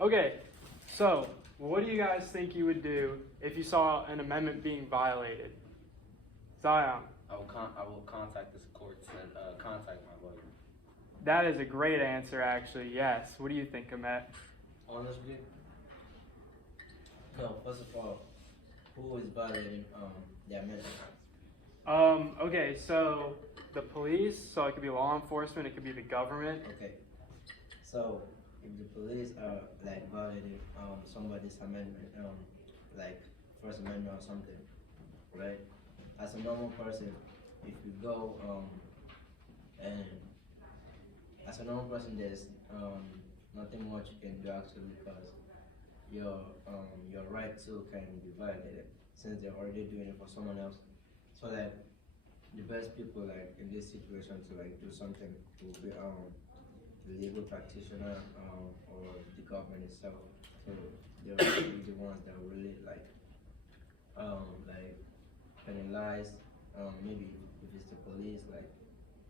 Okay, so what do you guys think you would do if you saw an amendment being violated? Zion. I will contact the courts and contact my lawyer. That is a great answer, actually. Yes. What do you think, Ahmet? Honestly, no. First of all, who is violating the amendment? Okay, so the police, so it could be law enforcement, it could be the government. Okay. So if the police are like violating somebody's amendment, like First Amendment or something, right? As a normal person, if you go and as a normal person, there's nothing much you can do actually because your right to can be violated since they're already doing it for someone else. So that the best people like in this situation to like do something will be the legal practitioner or the government itself. So they're really the ones that really like penalize maybe if it's the police, like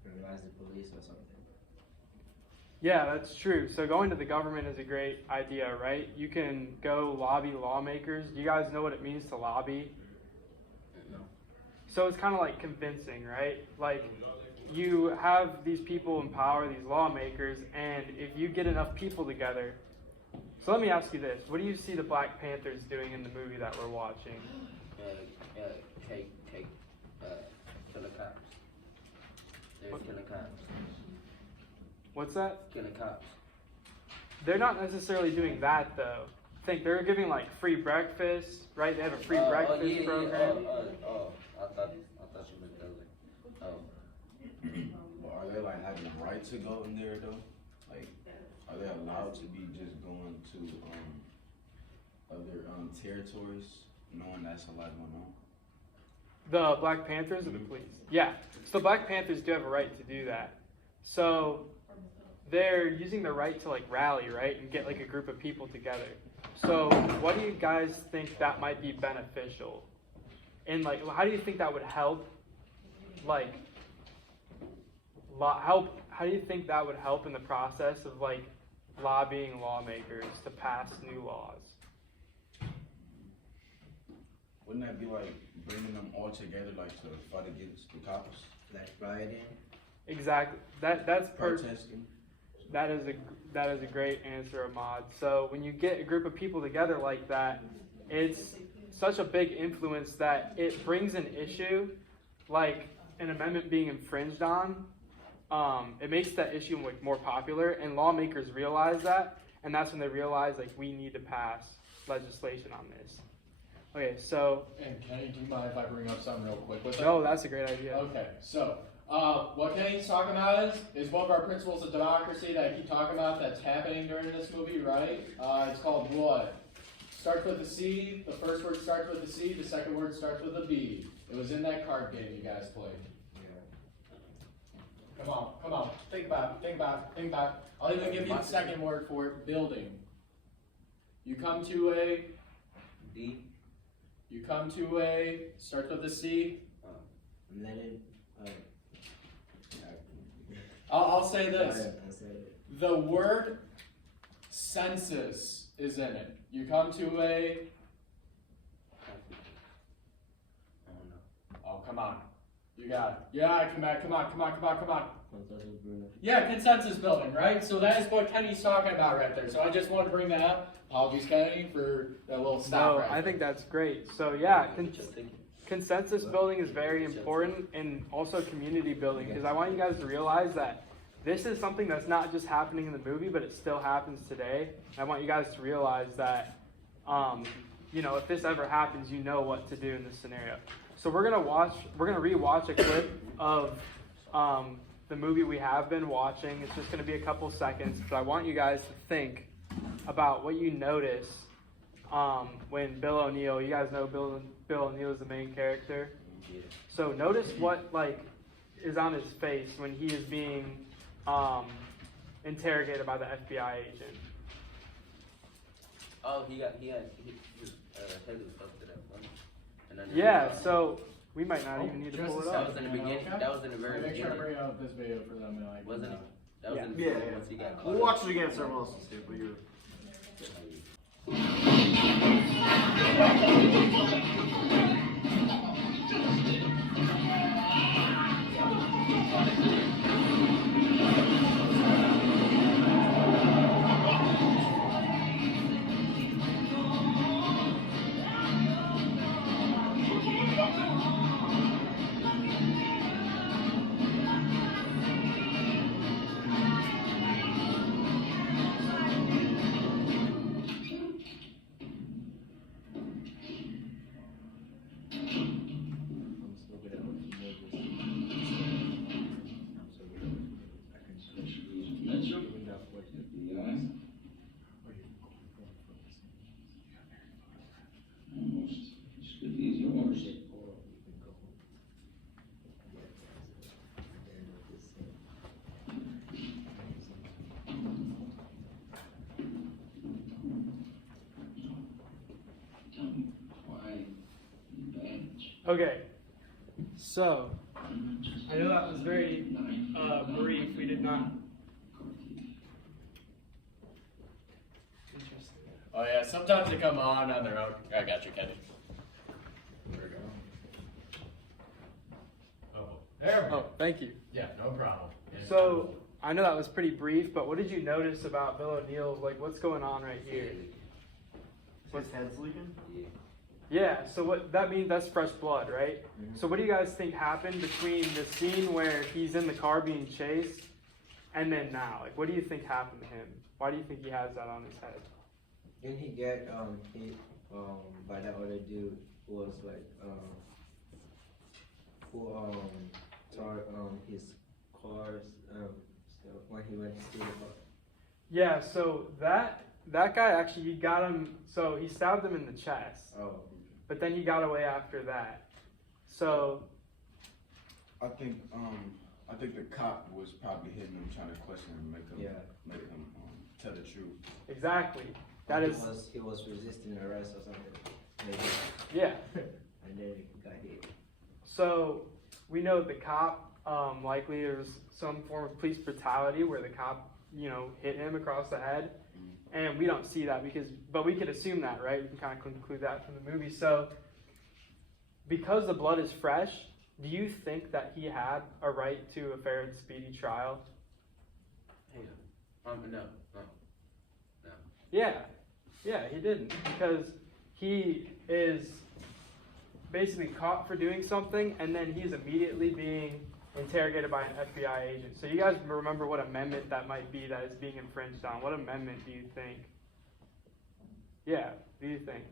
penalize the police or something. Yeah, that's true. So going to the government is a great idea, right? You can go lobby lawmakers. Do you guys know what it means to lobby? No. So it's kind of like convincing, right? Like you have these people in power, these lawmakers, and if you get enough people together. So let me ask you this. What do you see the Black Panthers doing in the movie that we're watching? Kill the cops. They're killing cops. What's that? Killing cops. They're not necessarily doing that, though. I think they're giving like free breakfast, right? They have a free breakfast program. I thought you meant that. But are they like having the right to go in there though? Like, are they allowed to be just going to other territories, knowing that's a lot going on? The Black Panthers or the police? Yeah. So the Black Panthers do have a right to do that. So they're using their right to like rally, right, and get like a group of people together. So what do you guys think that might be beneficial? And like, how do you think that would help? Like, how do you think that would help in the process of like lobbying lawmakers to pass new laws? Wouldn't that be like bringing them all together, like to fight against the cops? Like rioting? Exactly. That's Protesting. That is a great answer, Ahmad. So when you get a group of people together like that, it's such a big influence that it brings an issue, like an amendment being infringed on. It makes that issue like more popular, and lawmakers realize that, and that's when they realize like we need to pass legislation on this. Okay, so. And Kenny, do you mind if I bring up something real quick with that? No, that's a great idea. Okay, so what Kenny's talking about is one of our principles of democracy that I keep talking about that's happening during this movie, right? It's called what? Starts with a C. The first word starts with a C. The second word starts with a B. It was in that card game you guys played. Yeah. Come on. Think about it. I'll even give you the second word for it, building. You come to a D. You come to a, starts with a C. Let it. I'll say this. I said it. The word census is in it. You come to a, oh, come on. You got it. Yeah, come on. Yeah, consensus building, right? So that is what Kenny's talking about right there. So I just wanted to bring that up. Apologies, Kenny, for that little stop. No, I think that's great. So yeah, consensus building is very important, and also community building, because I want you guys to realize that this is something that's not just happening in the movie, but it still happens today. I want you guys to realize that, if this ever happens, you know what to do in this scenario. So we're gonna rewatch a clip of the movie we have been watching. It's just gonna be a couple seconds, but I want you guys to think about what you notice when Bill O'Neill, you guys know Bill O'Neill is the main character. So notice what is on his face when he is being interrogated by the FBI agent. Oh, he was head up to that one. Yeah, so we might not even need to pull it That up. was in the beginning. Okay. That was in the very Make sure I beginning. bring up this video for them. Wasn't it? That was in the Yeah. beginning once he got caught We'll up. watch it again so everyone else will see it, but you're. Okay, so I know that was very brief. We did not. Interesting. Oh yeah, sometimes they come on their own. I got you, Kenny. There we go. Oh, there we go. Oh, thank you. Yeah, no problem. So I know that was pretty brief, but what did you notice about Bill O'Neill? Like, what's going on right here? His head's leaking? Yeah, so what that means, that's fresh blood, right? Mhm. So what do you guys think happened between the scene where he's in the car being chased and then now? Like, what do you think happened to him? Why do you think he has that on his head? Didn't he get hit by that other dude who was like who tore his cars stuff when he went to steal the car? Yeah, so that guy actually, he got him, so he stabbed him in the chest, Oh, but then he got away after that. So, I think the cop was probably hitting him, trying to question him, make him tell the truth. exactly. That is, he was resisting arrest or something. Maybe. yeah. And then he got hit. So we know the cop, likely there was some form of police brutality where the cop, hit him across the head. And we don't see that but we could assume that, right? We can kind of conclude that from the movie. So because the blood is fresh, do you think that he had a right to a fair and speedy trial? No. Yeah, he didn't, because he is basically caught for doing something, and then he's immediately being interrogated by an FBI agent. So you guys remember what amendment that might be that is being infringed on? What amendment do you think? Yeah, what do you think?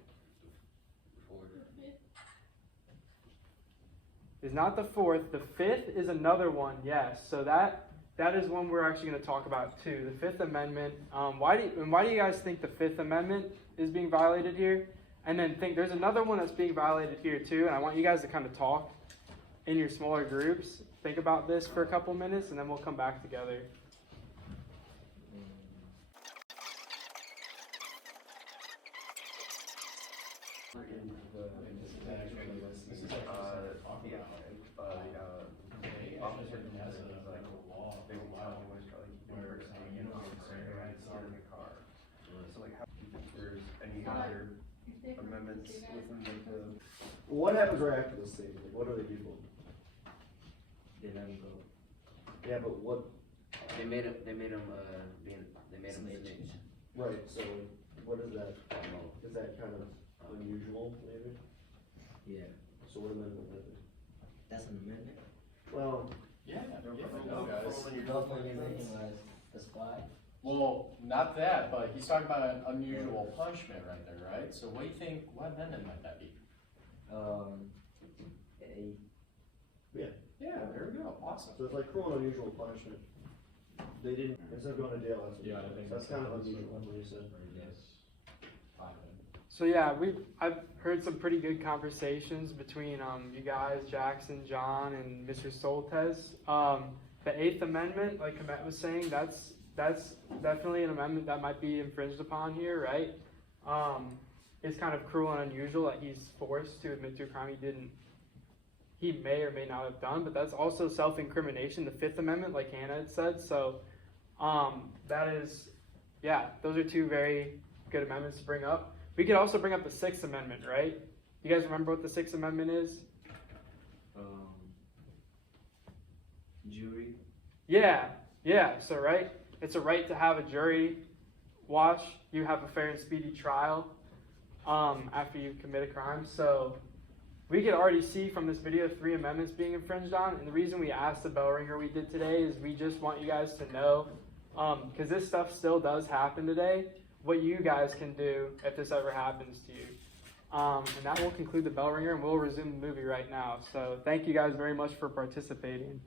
Is not the fourth. The fifth is another one, yes. So that is one we're actually going to talk about too. The Fifth Amendment. Why do you guys think the Fifth Amendment is being violated here? And then think there's another one that's being violated here too. And I want you guys to kind of talk in your smaller groups. Think about this for a couple minutes, and then we'll come back together. Amendments within the. What happens right after the scene? Like, what are the people? They let him go. Yeah, but what? They made him snitch. Right. So, what is that? Is that kind of unusual, maybe? Yeah. So, what amendment is it? That's an amendment. Well, Yeah, guys. Don't put him as a spy. Well, not that, but he's talking about an unusual punishment right there, right? So what do you think, what amendment might that be? Yeah, there we go, awesome. so it's like cruel and unusual punishment. They didn't, instead of going to jail, that's what. Yeah, I think that's kind of that's- unusual, what you said. So yeah, I've heard some pretty good conversations between you guys, Jackson, John, and Mr. Soltes. The Eighth Amendment, like Komet was saying, that's definitely an amendment that might be infringed upon here, right? It's kind of cruel and unusual that he's forced to admit to a crime he may or may not have done, but that's also self-incrimination, the Fifth Amendment, like Hannah had said. So that is, yeah, those are two very good amendments to bring up. We could also bring up the Sixth Amendment, right? You guys remember what the Sixth Amendment is? Jury. Yeah, so right? It's a right to have a jury watch you have a fair and speedy trial after you commit a crime. So we could already see from this video 3 amendments being infringed on, and the reason we asked the bell ringer we did today is we just want you guys to know, because this stuff still does happen today, what you guys can do if this ever happens to you. And that will conclude the bell ringer, and we'll resume the movie right now. So thank you guys very much for participating.